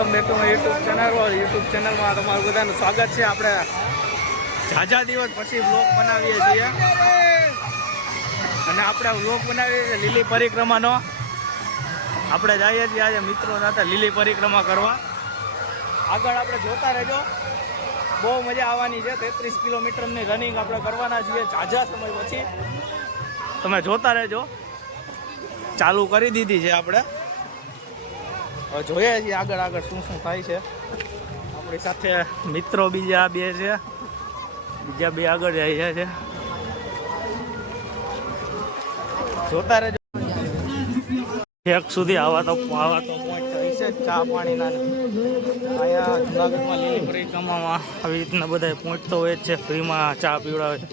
Welcome back to my YouTube ચેનલમાં તમારું બધાનું સ્વાગત છે. આપણે ઝાઝા દિવસ પછી વ્લોગ બનાવીએ છીએ અને આપણે વ્લોગ બનાવીએ છીએ લીલી પરિક્રમાનો. આપણે જઈએ છીએ આજે મિત્રો સાથે લીલી પરિક્રમા કરવા. આગળ આપણે જોતા રહેજો, બહુ મજા આવવાની છે. 33 કિલોમીટરની રનિંગ આપણે કરવાના છીએ ઝાઝા સમય પછી. તમે જોતા રહેજો. ચાલુ કરી દીધી છે આપણે, હવે જોઈએ છીએ આગળ શું થાય છે. આપણી સાથે મિત્રો બીજા બે છે, બીજા બે આગળ જાય છે. જોતા રહેજો. એક સુધી આવા તો પોઈન્ટ થઈ છે ચા પાણીના. અહીંયા જુનાગઢમાં લીલી પરિક્રમામાં આવી રીતના બધા પોઈન્ટ તો હોય જ છે, ફ્રીમાં ચા પીવડાવે છે,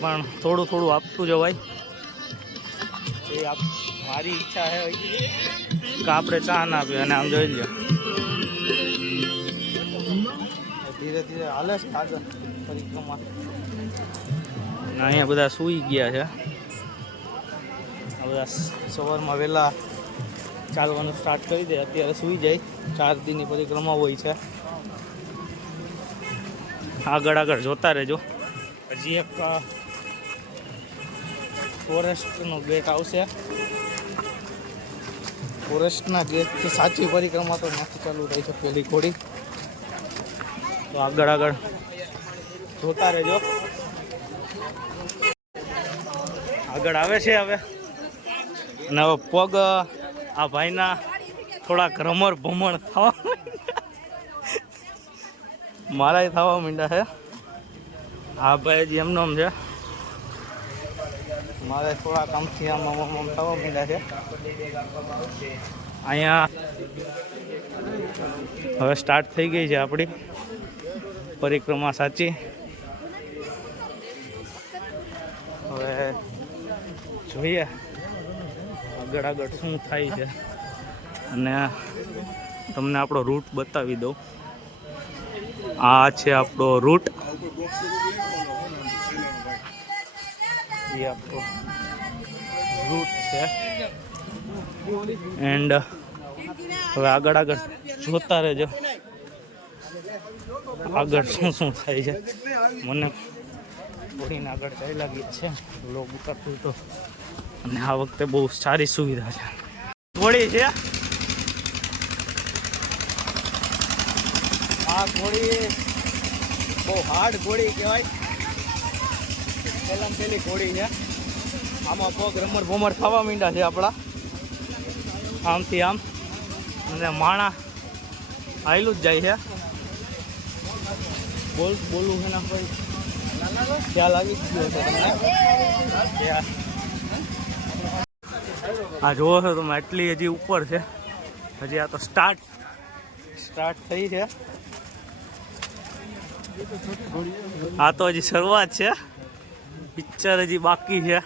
પણ થોડું આપતું જવાય. એ મારી ઈચ્છા છે કે આપણે ચા ના પીએ. અને આમ જોઈ લો ધીરે ધીરે હાલે છે આગળ પરિક્રમા. અહીંયા બધા સૂઈ ગયા છે. આ બધા સવારમાં વહેલા ચાલવાનું સ્ટાર્ટ કરી દે, અત્યારે સૂઈ જાય. 4 દિનની પરિક્રમા હોય છે. આગળ જોતા રહેજો. હજી એક ફોરેસ્ટનો ગેટ આવશે. ફોરેસ્ટના ગેટથી સાચી પરિક્રમા તો નથી ચાલુ થઈ છે પેલી ઘોડી. તો આગળ જોતા રહેજો. આગળ આવે છે હવે. અને હવે પગ આ ભાઈના થોડાક રમર ભમણ થવા મારા થવા માંડ્યા છે. આ ભાઈ જ એમનો છે, મારે થોડા કામથી આમ થવા માંડ્યા છે. અહીંયા હવે સ્ટાર્ટ થઈ ગઈ છે આપણી પરિક્રમા સાચી. હવે જોઈએ આગળ શું થાય છે અને તમને આપણો રૂટ બતાવી દઉં. આ છે આપણો રૂટ. એ આપણો રૂટ છે. એન્ડ હવે આગળ જોતા રહેજો. આગળ શું થાય છે. મને બોડીને આગળ ચાલી લાગી છે લોક ઉતરતું તો. અને આ વખતે બહુ સારી સુવિધા છે. ઘોડી છે આ ઘોડી, બહુ હાર્ડ ઘોડી કહેવાય. પેલી ઘોડી છે. આમાં પગ રમર ભમર થવા માંડ્યા છે આપણા આમથી આમ. અને માણા આયલું જ જાય છે. બોલવું છે ને ભાઈ, ખ્યાલ આવી જ ગયો છે તમને. આ જોવો છો તમે, આટલી હજી ઉપર છે. હજી આ તો સ્ટાર્ટ થઈ છે. આ તો હજી શરૂઆત છે, પિક્ચર હજી બાકી છે.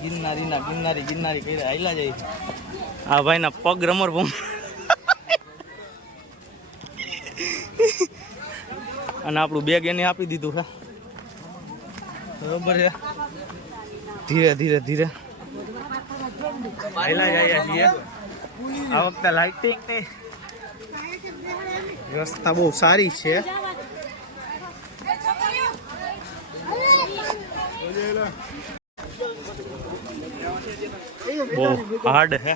ગિરનારી કરી આયલા જાય. આ ભાઈના પગ રમર ભમ. અને આપણું બેગ એને આપી દીધું છે. બરોબર છે. ધીરે આયલા જાય છીએ. આ વખતે લાઇટિંગની વ્યવસ્થા બહુ સારી છે. બહુ હાર્ડ છે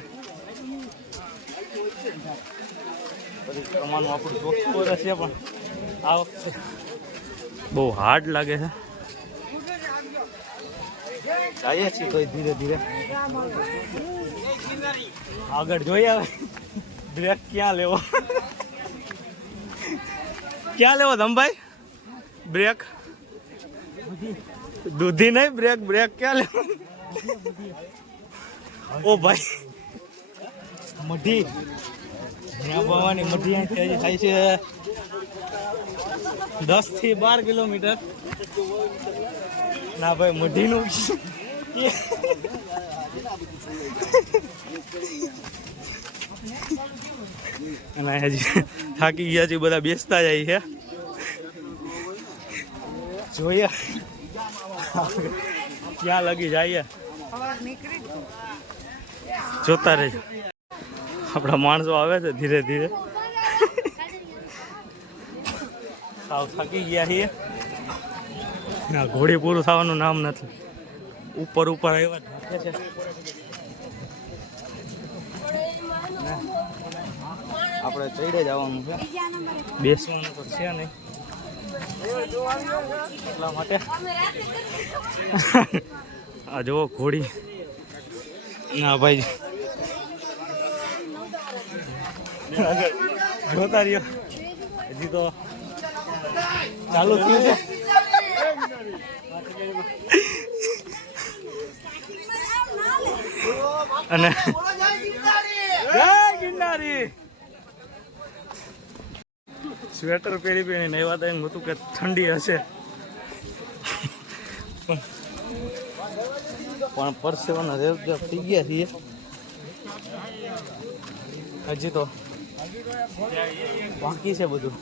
પરિક્રમાનું. આપણું ચોખ્ખું છે પણ આ વખતે બહુ હાર્ડ લાગે છે. જઈએ છીએ તો ધીરે આગળ જોઈએ. હવે બ્રેક ક્યાં લેવો ધમભાઈ? બ્રેક દૂધી નહીં, બ્રેક ક્યાં લેવો? ઓ ભાઈ મઢી, ત્યાં ભવાની મઢી હજી થાય છે 10 થી 12 કિલોમીટર. ના ભાઈ મઢીનું અને હજી થાકી ગયા છે બધા, બેસતા જાય છે. જોઈએ ક્યાં લગી જઈએ. જોતા રહેજો. આપણા માણસો આવે છે ધીરે ધીરે. સાવ થાકી ગયા છીએ. ના ઘોડી પૂરું થવાનું નામ નથી. ઉપર ઉપર આવ્યા ઢાકે છે. આપણે ચડે જવાનું છે, બેસવાનું તો છે નહીં એટલા માટે. આ જુઓ ઘોડી. ના ભાઈ જોતા રહ્યો, હજી તો ચાલુ થયું છે. અને જય ગિરનારી. સ્વેટર પહેરી પહેરીને એવા તો એમ હતું કે ઠંડી હશે, પણ પરસેવાના રેપ થઈ ગયા છીએ. હજી તો બાકી છે બધું.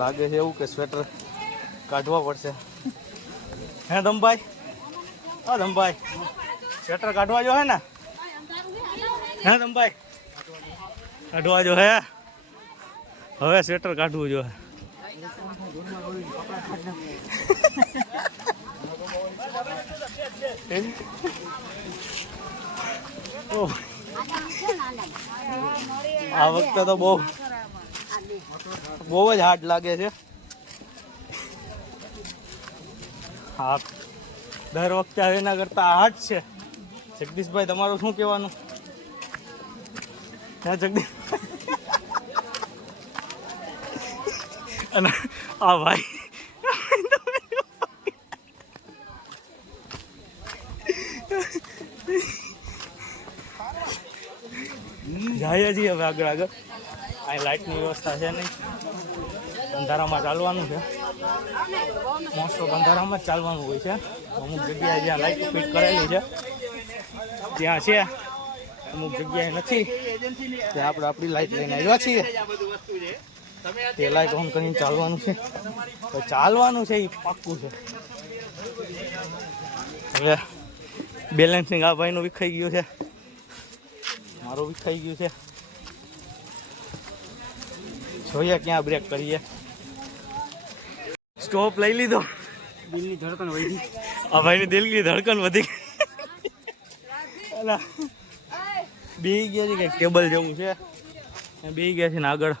લાગે છે એવું કે સ્વેટર કાઢવા પડશે. હે દમભાઈ, હા દમભાઈ, સ્વેટર કાઢવા જો હે ને? હે દમભાઈ, કાઢવા જો હે? હવે સ્વેટર કાઢવું જો હે. આ વખતે તો બહુ જ હાર્ડ લાગે છે. હા, દર વખતે એના કરતા હાર્ડ છે. જગદીશભાઈ, તમારું શું કહેવાનું? હે જગદીશ? અને આ ભાઈ જાય છીએ હવે આગળ આગળ. અહીં લાઇટની વ્યવસ્થા છે નહીં, અંધારામાં ચાલવાનું છે. મોસ્ટ ઓફ અંધારામાં જ ચાલવાનું હોય છે. અમુક જગ્યાએ જ્યાં લાઇટ ફિટ કરેલી છે ત્યાં છે, અમુક જગ્યાએ નથી. ત્યાં આપણે આપણી લાઇટ લઈને આવ્યા છીએ. તે લાઇટ ઓન કરીને ચાલવાનું છે. ચાલવાનું છે એ પાક્કું છે. હવે બેલેન્સિંગ આ ભાઈનું વિખાઈ ગયું છે, મારું વિખાઈ ગયું છે. જોઈએ ક્યાં બ્રેક કરીએ. સ્ટોપ લઈ લીધો. દિલની ધડકન વધી. આ ભાઈની દિલની ધડકન વધી. બેહી ગયા છે કંઈક ટેબલ જેવું છે, બેહી ગયા છે ને આગળ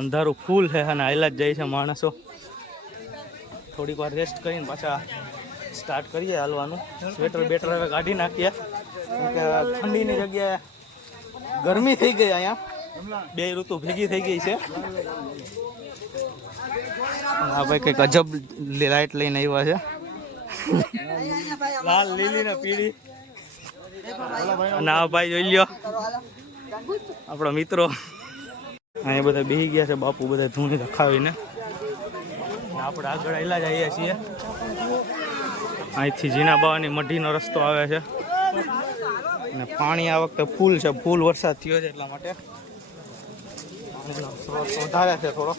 અંધારું ફૂલ છે અને હાઈલા જ જાય છે માણસો. થોડીક વાર રેસ્ટ કરીને પાછા સ્ટાર્ટ કરીએ હાલવાનું. સ્વેટર બેટર હવે કાઢી નાખીએ, કે ઠંડીની જગ્યાએ ગરમી થઈ ગઈ. અહીંયા બે ઋતુ ભેગી થઈ ગઈ છે. આ ભાઈ કંઈક અજબ લાઇટ લઈને આવ્યા છે, લાલ લીલી ને પીળી. અને આ ભાઈ જોઈ લ્યો આપણા મિત્રો. અહીંયા બધા બેસી ગયા છે બાપુ, બધા ધૂણી રખાવીને. આપણે આગળ આવેલા જઈએ છીએ. અહીંથી જીનાબાવાની મઢીનો રસ્તો આવે છે અને પાણી આ વખતે ફૂલ છે. ફૂલ વરસાદ થયો છે એટલા માટે પાણીનો સ્ત્રોત વધારે છે થોડો,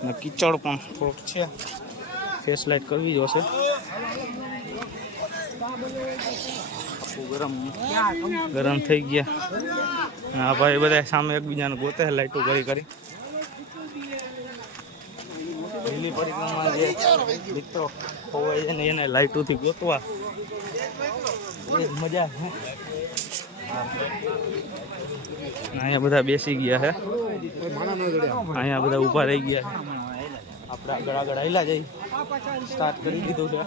અને કીચડ પણ થોડોક છે. ફેસ લાઇટ કરવી જોશે. ગરમ થઈ ગયા. હા ભાઈ, બધા સામે એકબીજાને ગોતે લાઈટો કરી કરી. લીલી પરિક્રમા જે મિત્રો હોય છે ને એને લાઈટોથી ગોતવા મજા છે. અહીંયા બધા બેસી ગયા છે, અહીંયા બધા ઊભા રહી ગયા છે. આપણે આગળ આગળ આવેલા જઈ સ્ટાર્ટ કરી દીધું છે.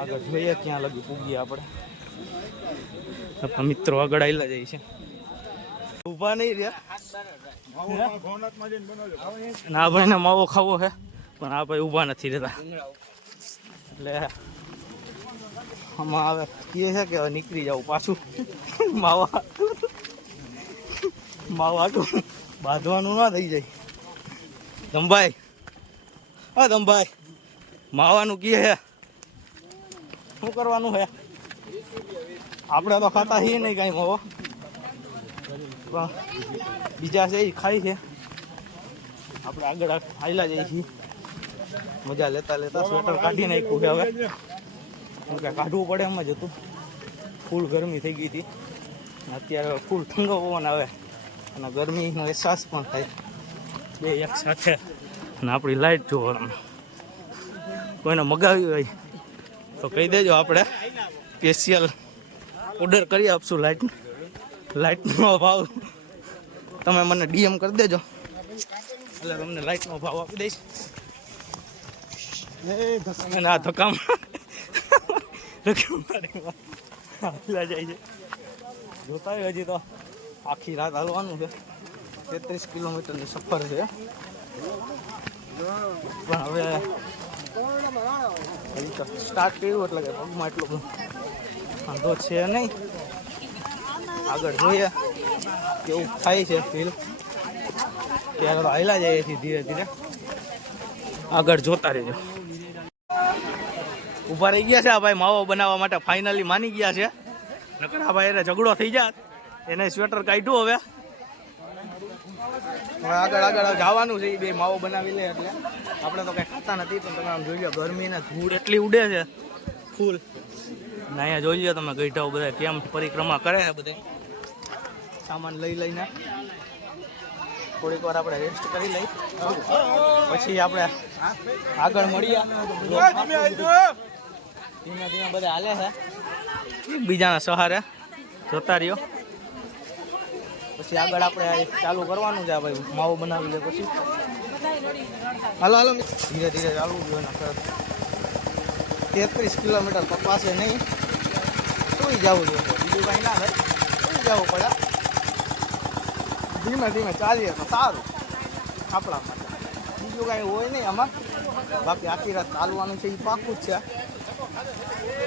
આગળ જોઈએ ક્યાં લગી પૂગીએ આપણે. મિત્રો આગળ આવેલા જાય છે, ઊભા નહીં રહ્યા. આ ભાઈને માવો ખાવો છે પણ આ ભાઈ ઊભા નથી રહેતા. એટલે આમાં આવે કહે છે કે નીકળી જાવ પાછું. માવા બાંધવાનું ના થઈ જાય. ધમભાઈ, હા ધમભાઈ, માવાનું કહે છે, શું કરવાનું છે? આપણે તો ખાતા છીએ નહીં કાંઈ માવો, પણ બીજા છે એ ખાય છે. આપણે આગળ હાલ્યા જઈએ છીએ. મજા લેતા લેતા સ્વેટર કાઢી નાખ્યું છે હવે, કેમ કે કાઢવું પડે એમ જ હતું. ફૂલ ગરમી થઈ ગઈ હતી, અત્યારે ફૂલ ઠંડો પવન આવે અને ગરમીનો અહેસાસ પણ થાય બે એક સાથે. અને આપણી લાઇટ જોવાનું કોઈને મગાવી હોય તો કહી દેજો, આપણે સ્પેશિયલ ઓર્ડર કરી આપશું. લાઇટનો ભાવ તમે મને ડીએમ કરી દેજો એટલે તમને લાઇટનો ભાવ આપી દઈશ. અને આ ધક્કામાં જાય છે જોતા હોય. હજી તો આખી રાત હાલવાનું છે, 33 કિલોમીટરની સફર છે. પણ હવે સ્ટાર્ટ કર્યું એટલે કે પગમાં એટલો વાંધો છે નહીં. આગળ જોઈએ કેવું થાય છે ફીલ. ત્યારે તો હાલ્યા જાય છે ધીરે ધીરે, આગળ જોતા રહેજો. ઊભા રહી ગયા છે આ ભાઈ માવો બનાવવા માટે, ફાઇનલી માની ગયા છે. નકર આ ભાઈ એને ઝઘડો થઈ જાત, એને સ્વેટર કાઢ્યું. હવે આગળ આગળ જવાનું છે. એ બે માવો બનાવી લે એટલે આપણે તો કંઈ ખાતા નથી, પણ તમે આમ જોઈ લો ગરમીને ધૂળ એટલી ઉડે છે ફૂલ. ને અહીંયા જોઈ લો તમે ગઈઢાઓ બધા કેમ પરિક્રમા કરે છે. બધે સામાન લઈ લઈને થોડીક વાર આપણે રેસ્ટ કરી લઈ, પછી આપણે આગળ મળીએ. ધીમે ધીમે બધા હાલે છે બીજાના સહારે, જોતા રહ્યો. પછી આગળ આપણે ચાલુ કરવાનું છે ભાઈ, માવો બનાવી લે પછી. હાલો હાલો ધીરે ધીરે ચાલવું જોઈએ. 33 કિલોમીટર તપાસે નહીં, સુઈ જવું જોઈએ. બીજું કાંઈ ના થાય, સુઈ જવું પડે. ધીમે ધીમે ચાલીએ તો સારું આપણા માટે, બીજું કાંઈ હોય નહીં આમાં. બાકી આખી રાત ચાલવાનું છે એ પાકું જ છે.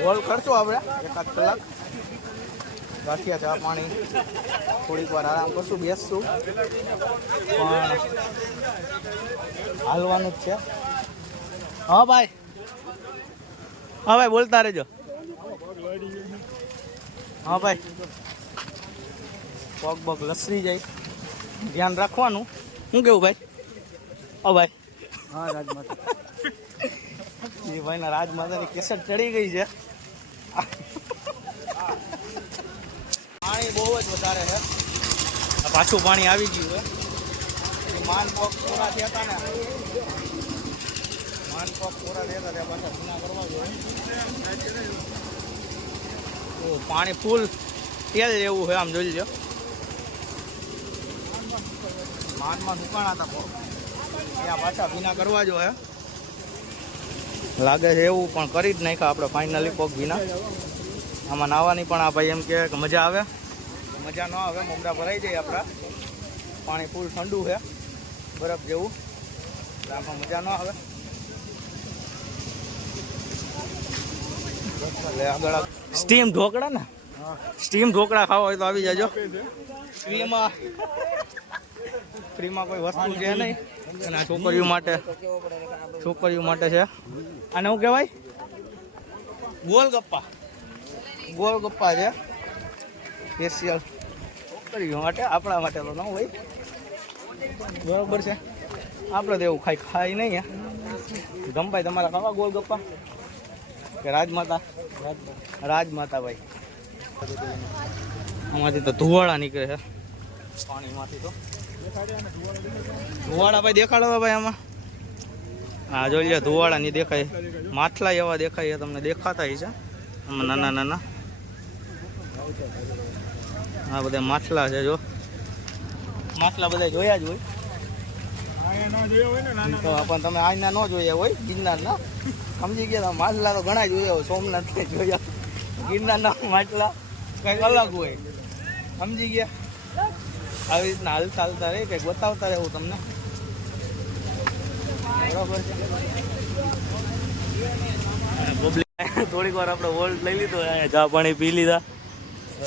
હોલ કરશું આપણે 1-8 કલાક, ગાંઠિયા ચા પાણી થોડીક વાર આરામ કરશું, બેસશું. પણ હાલવાનું જ છે. હા ભાઈ, હા ભાઈ બોલતા રહેજો. હા ભાઈ, પગ પગ લસરી જાય, ધ્યાન રાખવાનું. શું કેવું ભાઈ? હા ભાઈ. હા રાજમાતા. એ ભાઈના રાજમાતાની કેસેટ ચડી ગઈ છે. પાણી બહુ જ વધારે છે, પાછું પાણી આવી ગયું છે. માન પગ પૂરા થયા હતા ને, માન પગ પૂરા થયા હતા ત્યાં પાછા ભીના કરવા જોઈએ. પાણી ફૂલ તેલ જેવું છે આમ જોઈ લો. માનમાં સુકાણા હતા પગ, ત્યાં પાછા ભીના કરવા જોઈએ લાગે છે એવું. પણ કરી જ નાખ્યા આપણે ફાઇનલી પગ ભીના. આમાં નાહવાની પણ આ ભાઈ એમ કે મજા આવે, મજા ન આવે, મોમડા ભરાઈ જાય આપણા. પાણી ફૂલ ઠંડુ છે, બરફ જેવું, એટલે આમાં મજા ન આવે. એટલે આગળ સ્ટીમ ઢોકળા ને, સ્ટીમ ઢોકળા ખાવા હોય તો આવી જાજો. ફ્રીમાં કોઈ વસ્તુ છે નહીં, અને આ છોકરીઓ માટે છે. આને શું કહેવાય? ગોલગપ્પા. ગોલગપ્પા છે સ્પેશિયલ છોકરીઓ માટે, આપણા માટે તો ન હોય, બરોબર છે. આપણે તો એવું ખાઈ નહીં. ગમભાઈ તમારા ખાવા ગોલગપ્પા કે રાજમાતા? રાજમાતા ભાઈ. આમાંથી તો ધુવાળા નીકળે છે પાણીમાંથી. તો ધુવાળા ભાઈ દેખાડો ભાઈ આમાં. હા જોઈ લે, ધુવાળા નહીં દેખાય, માથલા એવા દેખાય તમને, દેખાતા છે આમાં નાના નાના. હા બધા માછલા છે, જો માછલા બધા જોયા જ હોય તો, પણ તમે આજના ન જોયા હોય ગિરનારના, સમજી ગયા. માછલા તો ઘણા જોયા હોય, સોમનાથ જોયા, ગિરનારના માછલા કંઈક અલગ હોય, સમજી ગયા. આવી રીતના હાલતા હાલતા રહે, કંઈક બતાવતા રહેવું તમને, બરોબર છે. થોડીક વાર આપણે વોલ્ટ લઈ લીધો, અહીંયા ચા પાણી પી લીધા,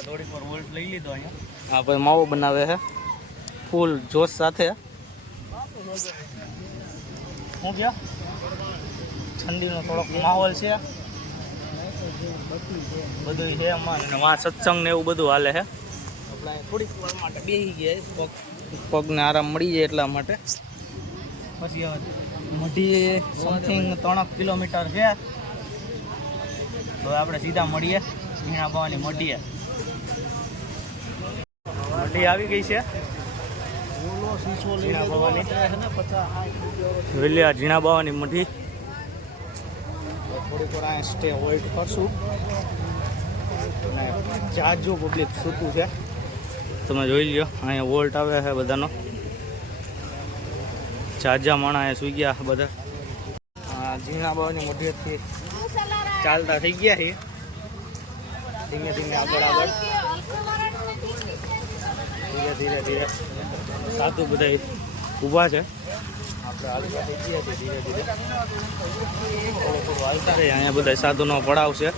થોડીક વાર વોલ્ટ લઈ લીધો. અહીંયા હા ભાઈ માવો બનાવે છે ફૂલ જોશ સાથે. શું ગયા ઠંડીનો થોડોક માહોલ છે, બધું છે એમાં. અને વાં સત્સંગ ને એવું બધું હાલે છે. આપણે થોડીક વાર માટે બેસી ગયા, પગને આરામ મળી જાય એટલા માટે. પછી મઢી સમથિંગ 3 કિલોમીટર છે. હવે આપણે સીધા મળીએ ઝીણા બાવાની મઢીએ. મઢી આવી ગઈ છે ઝીણા બાવાની. જોઈ લે ઝીણા બાવાની મઢી. થોડીક વાર અહીંયા સ્ટે હોલ્ડ કરશું અને જાજો પબ્લિક સૂતું છે. તમે જોઈ લ્યો અહીંયા વોલ્ટ આવે છે બધાનો. જાજા માણા અહીંયા સુઈ ગયા બધા. ઝીણા બાવાની મઢીએથી ચાલતા થઈ ગયા છે ધીમે ધીમે આગળ ધીરે ધીરે સાધુ બધા ઊભા છે. આપણે હાલતા થઈ ગયા છે ધીરે ધીરે થોડું હાલતા રહીએ. અહીંયા બધા સાધુનો પડાવ છે.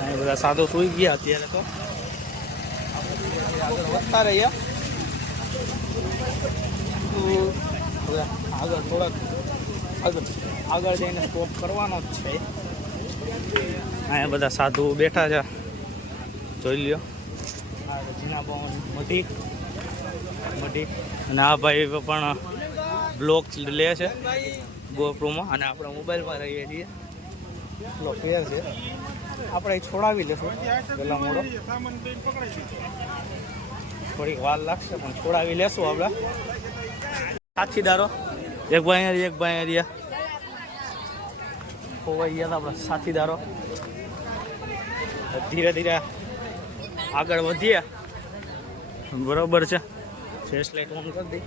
અહીંયા બધા સાધુ સુઈ ગયા અત્યારે. તો આગળ વધતા રહીએ. આગળ થોડાક આગળ જઈને સ્ટોપ કરવાનો જ છે. અહીંયા બધા સાધુ બેઠા છે જોઈ લ્યો. ઝીણા બાવાની મઢી અને આ ભાઈ પણ બ્લોગ લે છે ગોપ્રોમાં અને આપણે મોબાઈલમાં રહીએ છીએ. એટલો ફેર છે. આપણે છોડાવી લેશું પહેલાં મોડો. થોડીક વાર લાગશે પણ છોડાવી લેશું આપણે. સાથીદારો એક ભાઈ રહ્યા ખોવાઈ ગયા હતા આપણા સાથીદારો. ધીરે ધીરે આગળ વધીએ. બરોબર છે. ફ્લેશ લાઇટ ઓન કરી દઈ.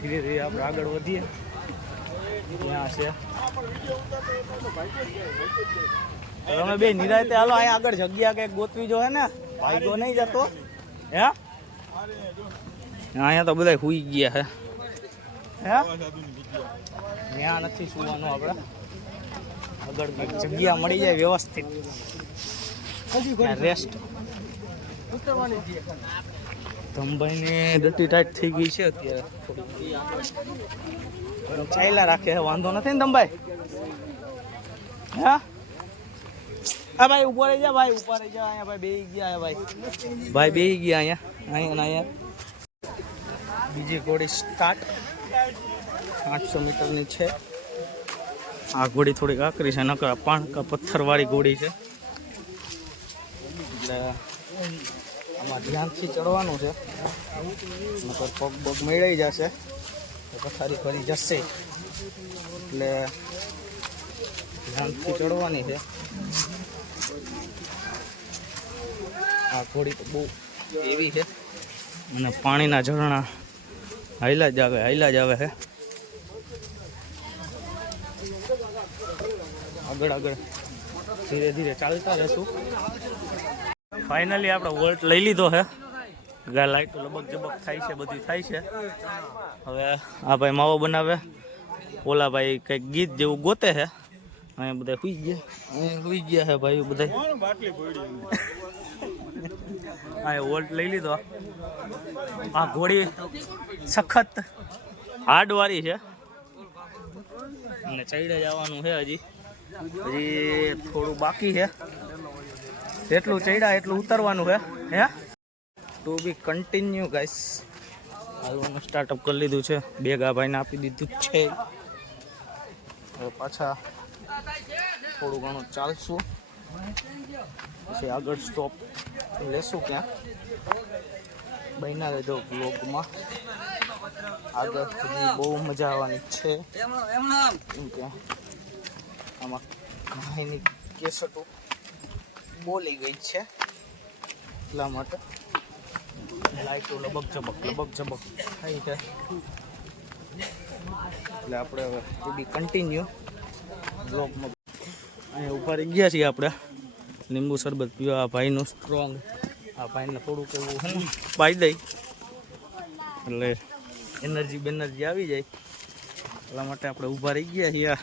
ધીરે ધીરે આપણે આગળ વધીએ. ત્યાં છે તમે બે નિરાયતે હાલો. અહીંયા આગળ જગ્યા કંઈક ગોતવી જોઈએ ને. ભાઈગો નહીં જતો હે. અહીંયા તો બધા સુઈ ગયા હે. ત્યાં નથી સુવાનું. આપણે આગળ કંઈક જગ્યા મળી જાય વ્યવસ્થિત રેસ્ટ. ધમભાઈને ગતિ ટાઈટ થઈ ગઈ છે અત્યારે. ચાલ્યા રાખે વાંધો નથી ને ધમભાઈ. હા ભાઈ ઉપર રહી જા. ભાઈ ઉપર રહી જા. અહીંયા ભાઈ બેહી ગયા. ભાઈ બેહી ગયા અહીંયા. બીજી ઘોડી સ્ટાર્ટ 800 મીટરની છે. આ ઘોડી થોડીક આકરી છે. નકર પાણકા પથ્થરવાળી ઘોડી છે એટલે આમાં ધ્યાનથી ચડવાનું છે. નકર પગ પગ મેળાઈ જશે પથારી ફરી જશે એટલે ધ્યાનથી ચડવાની છે. આ ઘોડી તો બહુ એવી છે અને પાણીના ઝરણા હાઈલા જ આવે છે. આગળ ધીરે ધીરે ચાલતા રહેશું. ફાઇનલી આપણે વોલ્ટ લઈ લીધો છે. લાઈટો લબક જબક થાય છે, બધી થાય છે. હવે આ ભાઈ માવો બનાવે. ઓલા ભાઈ કંઈક ગીત જેવું ગોતે છે. અહીંયા બધા સુઈ ગયા છે ભાઈ બધા. હા વોલ્ટ લઈ લીધો. આ ઘોડી સખત હાર્ડવાળી છે અને ચડે જવાનું છે. હજી થોડું બાકી છે. જેટલું ચડ્યા એટલું ઉતરવાનું છે. હે ટુ બી કન્ટિન્યુ ગાઈસ. હાલવાનું સ્ટાર્ટઅપ કરી લીધું છે. બેગ આ ભાઈને આપી દીધું છે. હવે પાછા થોડું ઘણું ચાલશું પછી આગળ સ્ટોપ લેશું. ક્યાં બન્યા રહેજો બ્લોગમાં. આગળ સુધી બહુ મજા આવવાની છે. કેમ કે આમાં કહાનીની કેસેટો બોલી ગઈ છે એટલા માટે લાઈટો લબક ઝબક થાય છે. એટલે આપણે હવે ટુ બી કન્ટિન્યુ બ્લોગમાં. અહીંયા ઉપર ગયા છીએ આપણે. લીંબુ શરબત પીવા. આ ભાઈનું સ્ટ્રોંગ. આ ભાઈને થોડુંક એવું છે ને પાઈ દઈ એટલે એનર્જી આવી જાય. એટલા માટે આપણે ઊભા રહી ગયા છીએ.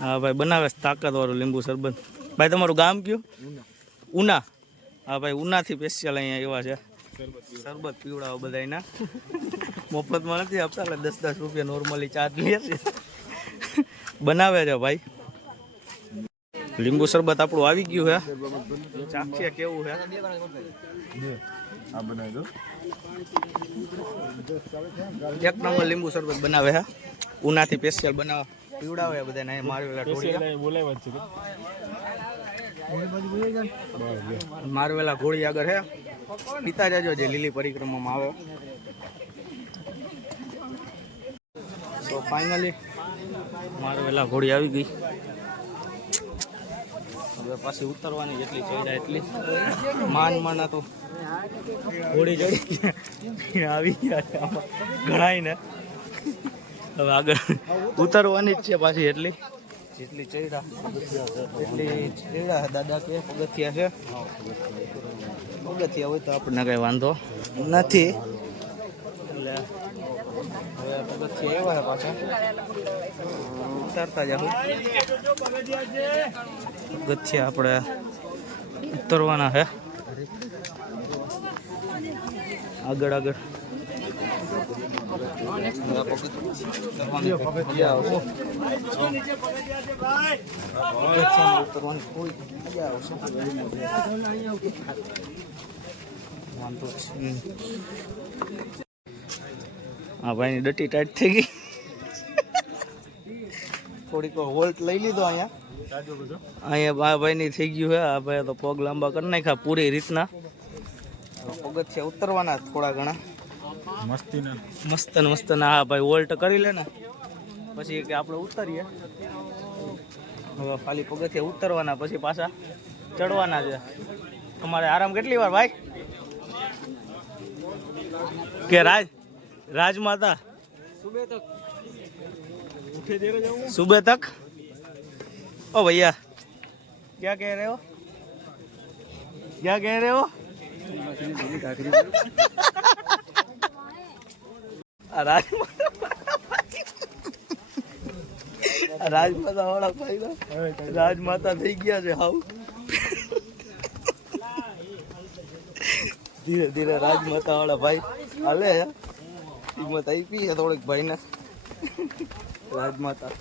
હા ભાઈ બનાવે તાકાતવાળું લીંબુ શરબત. ભાઈ તમારું ગામ કયું? ઉના. હા ભાઈ ઉનાથી સ્પેશિયલ અહીંયા એવા છે શરબત પીવડાવો બધાના. મફતમાં નથી આપતા એટલે 10-10 રૂપિયા નોર્મલી ચાર્જ લે છે. બનાવે છે ભાઈ. લીંબુ શરબત આપણું આવી ગયું છે. ચાખીએ કેવું છે. એક નંબર લીંબુ શરબત બનાવે હે, ઉનાથી સ્પેશિયલ બનાવે, પીવડાવે બધાને. મારવેલા મારવેલા ઘોડી આગળ હે, પીતા જજો જે લીલી પરિક્રમામાં આવે. તો ફાઇનલી મારવેલા ઘોડી આવી ગઈ. હવે પાછી ઉતરવાની, જેટલી ચડ્યા એટલી માન તો ઘોડી ચડી આવી ગયા ઘણાય ને. હવે આગળ ઉતરવાની જ છે પાછી, એટલી જેટલી ચડ્યા એટલી ચડ્યા. દાદા કે પગથિયા છે, પગથિયા હોય તો આપણને કઈ વાંધો નથી. એટલે હવે પગથિયા એવા પાછા ઉતારતા જાવ. પગથિયા આપણે ઉતરવાના છે આગળ આગળ. હા ભાઈની ડટી ટાઈટ થઈ ગઈ. થોડીક વોલ્ટ લઈ લીધો અહીંયા ભાઈની થઈ ગયું છે. આ ભાઈ તો પગ લાંબા કરી નાખ્યા પૂરી રીતના. પગથિયા ઉતરવાના થોડા ઘણા મસ્ત ને. હા ભાઈ વોલ્ટ કરી લે ને પછી કે આપણે ઉતરીએ. હવે ખાલી પગથિયા ઉતરવાના, પછી પાછા ચડવાના છે. તમારે આરામ કેટલી વાર ભાઈ? કે રાજમાતા सुबह तक? ओ भैया क्या कह रहे हो, क्या कह रहे हो? રાજમાતા વાળા ભાઈ રાજમાતા થઈ ગયા છે હાવ. ધીરે ધીરે રાજમાતા વાળા ભાઈ હાલે. હિંમત આપી છે થોડીક ભાઈ ને. રાજમાતા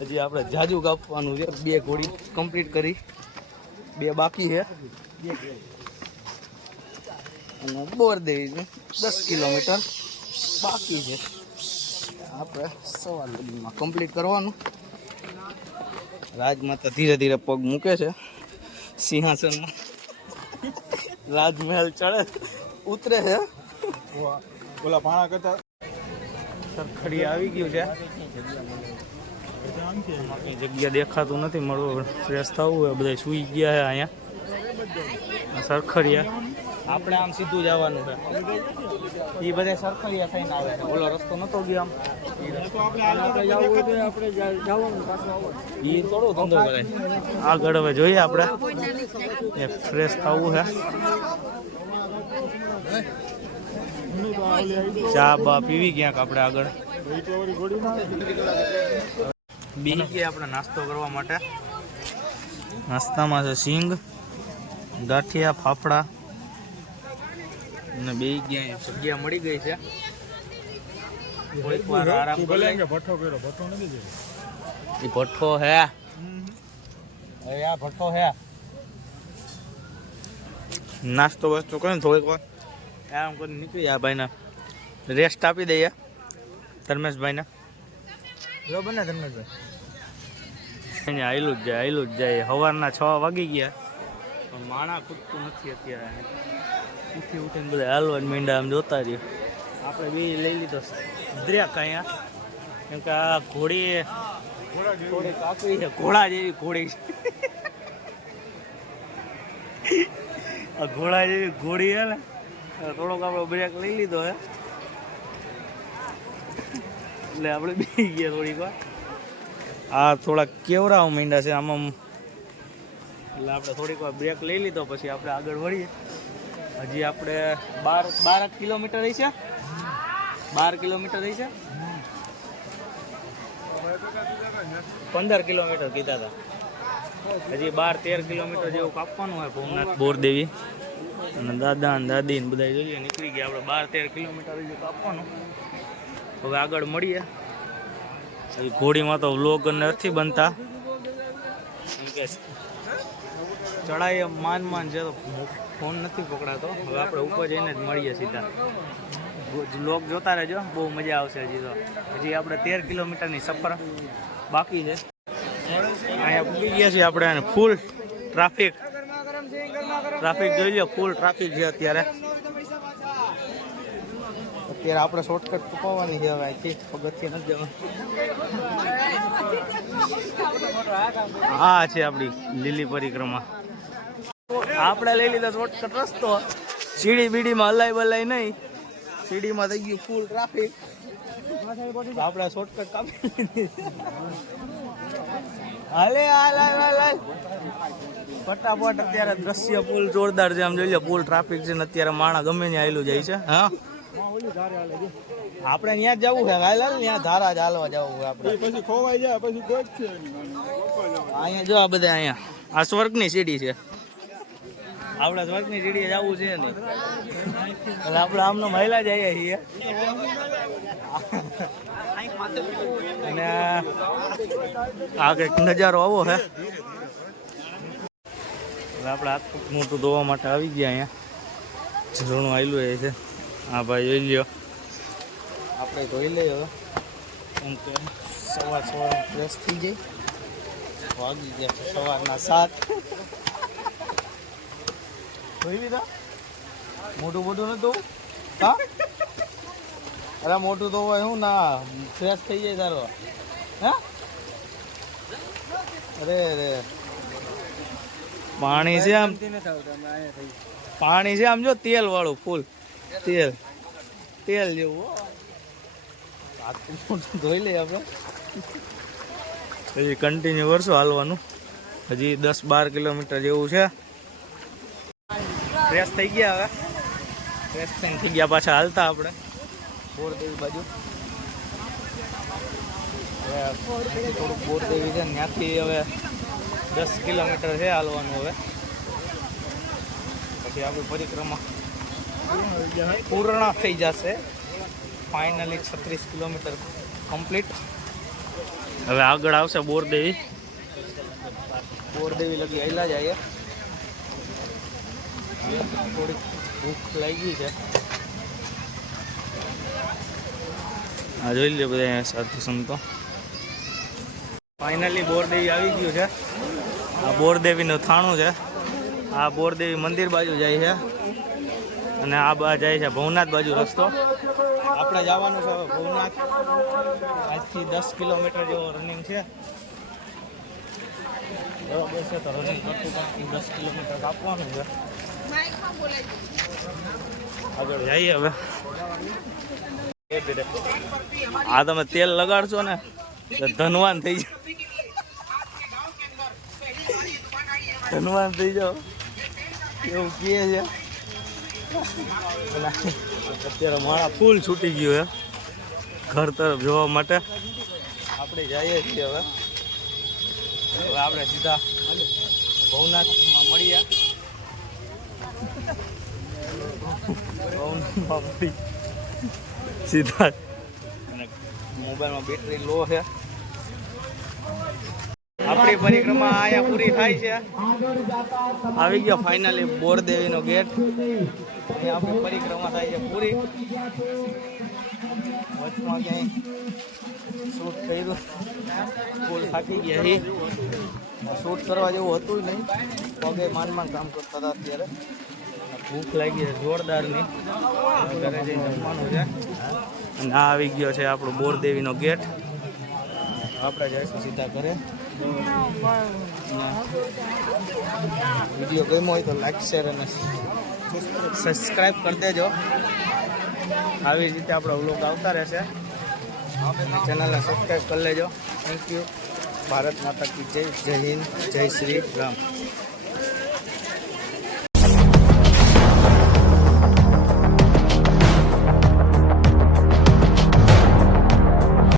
હજી આપણે જાજુ કાપવાનું છે. 2 ઘોડી કમ્પ્લીટ કરી, 2 બાકી છે. અને બોર દેવી છે 10 કિલોમીટર બાકી છે. આપણે સવાર લગીમાં કમ્પ્લીટ કરવાનું. રાજમાતા ધીરે ધીરે પગ મૂકે છે સિંહાસનમાં. રાજમહેલ ચડે ઉતરે છે. ઓલા પાણા કરતા સરખડી આવી ગયું છે. જગ્યા દેખાતું નથી, મળવું ફ્રેશ થવું હોય. બધા સુઈ ગયા છે અહીંયા સરખડિયા. આપણે આમ સીધું જવાનું છે. એ બધા સરખડિયા થઈને આવે છે. ઓલો રસ્તો નતો ગયો આમ. એ થોડો ધંધો કરે. આગળ હવે જોઈએ આપણે ફ્રેશ થવું છે. ચા બા પીવી ક્યાંક આપણે આગળ બી ગયા આપણે નાસ્તો કરવા માટે. નાસ્તામાં છે સિંગ, ગાંઠિયા, ફાફડા અને બે જગ્યા મળી ગઈ છે. વાર આરામ કરી ભઠ્ઠો હે. ભઠ્ઠો હે. નાસ્તો વસ્તો કરે ને થોડીક વાર આરામ કરીને નીકળી. આ ભાઈને રેસ્ટ આપી દઈએ, ધર્મેશભાઈને. બરોબર ને ધર્મેશભાઈ? આયલું જ જાય. સવારના 6 વાગી ગયા પણ માણા ખૂટતું નથી અત્યારે. ઉઠીને બધા હાલવા મીંડા આમ જોતા રહ્યો. આપણે બી લઈ લીધો દ્રેક અહીંયા, કેમ કે આ ઘોડી થોડી કાકડી છે, ઘોડા જેવી ઘોડી છે. આ ઘોડા જેવી ઘોડી છે ને, થોડોક આપણે બ્રેક લઈ લીધો હે એટલે આપણે બેસી ગયા થોડીક વાર. આ થોડાક કેવરાઓ મીંડા છે આમાં, એટલે આપણે થોડીક વાર બ્રેક લઈ લીધો. પછી આપણે આગળ વળીએ. હજી આપણે 12 કિલોમીટર રહી છે. 12 કિલોમીટર રહી છે. 15 કિલોમીટર કીધા હતા. હજી 12-13 કિલોમીટર જેવું કાપવાનું હોય ભવનાથ બોરદેવી. અને દાદા ને દાદી ને બધા જોઈએ નીકળી ગયા. આપણે 12-13 કિલોમીટર હજી કાપવાનું. હવે આગળ મળીએ. ઘોડીમાં તો વ્લોગ નથી બનતા ચડાઈ માન છે તો ફોન નથી પકડાતો. હવે આપણે ઉપર જઈને જ મળીએ સીધા. લોક જોતા રહેજો, બહુ મજા આવશે. હજી આપણે 13 કિલોમીટરની સફર બાકી છે. અહીંયા પૂકી ગયા છીએ આપણે, અને ફૂલ ટ્રાફિક જોઈ લો, ફૂલ ટ્રાફિક છે અત્યારે. આપણે શોર્ટકટ ચૂકવવાની છે હવે. અહીંથી પગથિયે નથી જવાનું. હા છે આપણી લીલી પરિક્રમા. આપણે લઈ લીધા શોર્ટકટ રસ્તો. સીડી બીડીમાં હલાઈ બલાઈ નહીં. સીડીમાં થઈ ગયું ફૂલ ટ્રાફિક. આપણે શોર્ટકટ કાપી લીધી. હાલે હાલ ફટાફટ. અત્યારે દ્રશ્ય ફૂલ જોરદાર છે. આમ જોઈ લો, ફૂલ ટ્રાફિક છે ને અત્યારે માણા ગમે ત્યાં આવેલું જાય છે. હા આપણે ત્યાં જ જવું છે. હાલ ત્યાં ધારા જ હાલવા જવું છે આપણે. પછી ખોવાઈ જાય પછી અહીંયા જો આ બધા અહીંયા આ સ્વર્ગની સીડી છે. આપણે સ્વર્ગની સીડીએ જવું છે ને એટલે આપણે આમનો મહિલા જઈએ છીએ. અને આ કંઈક નજારો આવો છે. આપણે હાથ મોટું ધોવા માટે આવી ગયા. અહીંયા ઝરણું આવેલું એ છે. હા ભાઈ જોઈ લ્યો, આપણે ધોઈ લઈએ હવે. કેમ કે સવાર ફ્રેશ થઈ જાય. વાગી ગયા છે સવારના 7. ધોઈ લીધા? મોટું ન ધોવું? હા અરે મોટું ધોવાય હું ના ફ્રેશ થઈ જાય તારો. હા અરે પાણી છે આમ, પાણી છે આમ જો તેલ વાળું ફૂલ તેલ જેવું. ધોઈ લઈએ આપણે. હજી કન્ટિન્યુ વર્ષો હાલવાનું. હજી 10-12 કિલોમીટર જેવું છે. ફ્રેશ થઈ ગયા હવે. ફ્રેશ થઈ ગયા પાછા હાલતા આપણે બોરદેવી બાજુ. હવે થોડુંક બોરદેવી છે ને ત્યાંથી હવે 10 કિલોમીટર છે હાલવાનું. હવે પછી આપણી પરિક્રમા પૂર્ણ થઈ જશે. Finally 36 kilometre complete. હવે આગળ આવશે બોરદેવી લગી આવેલા જાય. થોડીક ભૂખ લાગી છે. આ જોઈ લે બધા સાધુ સંતો. ફાઇનલી બોરદેવી આવી ગયું છે. આ બોરદેવીનું થાણું છે. આ બોરદેવી મંદિર બાજુ જાય છે અને આ જાય છે ભવનાથ બાજુ રસ્તો. આપણે જવાનું છે ભવનાથ. આજથી 10 કિલોમીટર જેવો રનિંગ છે. બરોબર છે, તો રનિંગ કરતું 10 કિલોમીટર કાપવાનું છે. આગળ જઈએ હવે. આ તમે તેલ લગાડશો ને તો ધનવાન થઈ જાઓ એવું કહે છે. અત્યારે મારા ફૂલ છૂટી ગયું છે ઘર તરફ જોવા માટે. આપણે જઈએ છીએ હવે. આપણે સીધા ભવનાથમાં મળીએ. સીધા મોબાઈલમાં બેટરી લો છે. આપણી પરિક્રમા અહીંયા પૂરી થાય છે. આવી ગયો ફાઇનલી બોરદેવીનો ગેટ. અહીંયા આપણી પરિક્રમા થાય છે પૂરી. વચમાં ક્યાંય શૂટ કર્યું, ફૂલ થાકી ગયા છે. શૂટ કરવા જેવું હતું નહીં. પગે માન કામ કરતા હતા. અત્યારે ભૂખ લાગી છે જોરદારની. ઘરે જઈને જમવાનું છે. અને આ આવી ગયો છે આપણો બોરદેવીનો ગેટ. આપણે જઈશું સીધા ઘરે. વિડીયો ગમ્યો હોય તો લાઈક, શેર અને સબસ્ક્રાઈબ કરી દેજો. આવી રીતે આપણો વ્લોગ આવતા રહેશે. ચેનલને સબસ્ક્રાઈબ કરી લેજો. Thank you. ભારત માતા કી જય. જય હિન્દ, જય શ્રી રામ.